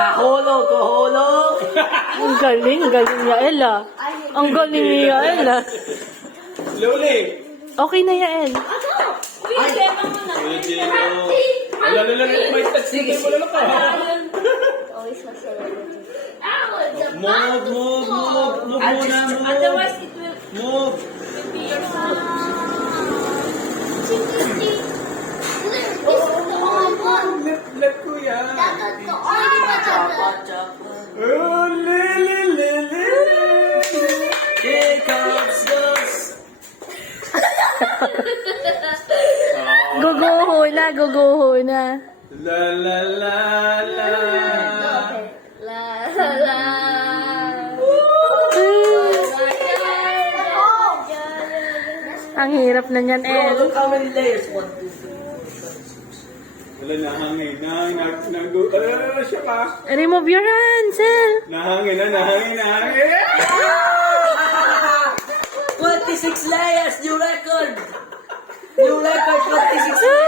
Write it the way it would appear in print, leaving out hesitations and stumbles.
Kahulog. Ang galing niya, Ella. Ang galing ni Yael, ah. Luli. Okay na, Yael. Lalo, may touch. Sige, wala ka. Always masarap. Move muna, move. Otherwise, it will Move. be your Let ko yan. Oh, li. Here comes those. Guguho na. La. Ang hirap na niyan, El. Look how many layers. 1, 2, 3, 4, 5, 6. Wala nahangin. Ano siya pa? Remove your hands, El. Nahangin. 26 layers, new record. 26 layers.